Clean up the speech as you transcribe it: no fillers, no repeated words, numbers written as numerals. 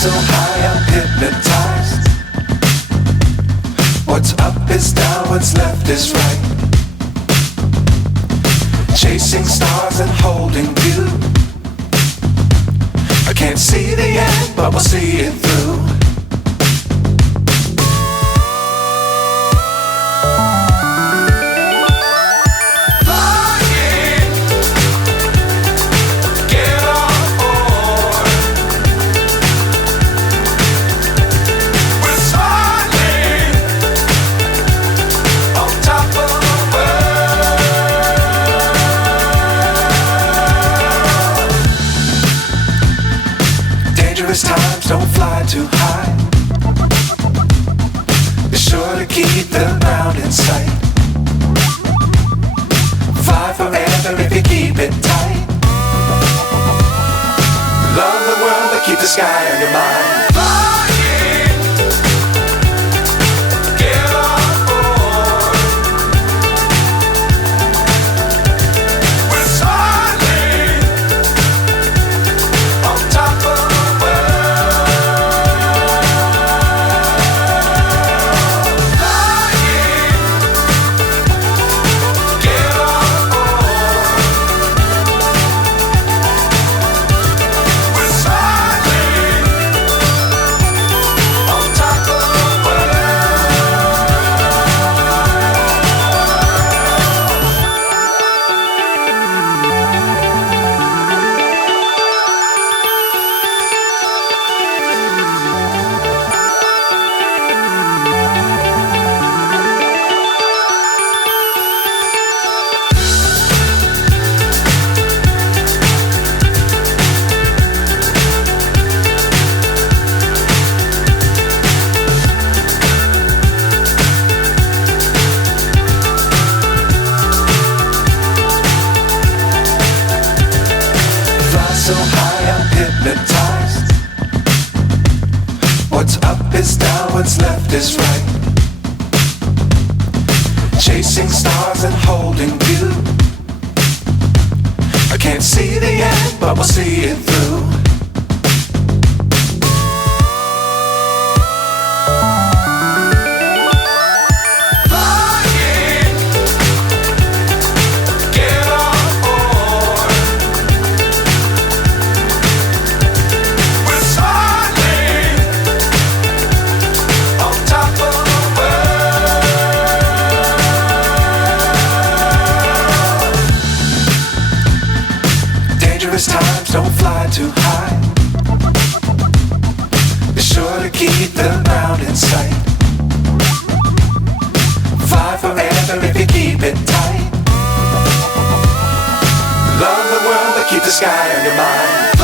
so high I'm hypnotized. What's up is down, what's left is right. Chasing stars and holding you. I can't see the end, but we'll see it through. Times don't fly too high. Be sure to keep the ground in sight. Fly forever if you keep it tight. Love the world but keep the sky on your mind. So high I'm hypnotized. What's up is down, what's left is right. Chasing stars and holding you. I can't see the end, but we'll see it through. Times don't fly too high. Be sure to keep the ground in sight. Fly forever if you keep it tight. Love the world but keep the sky on your mind.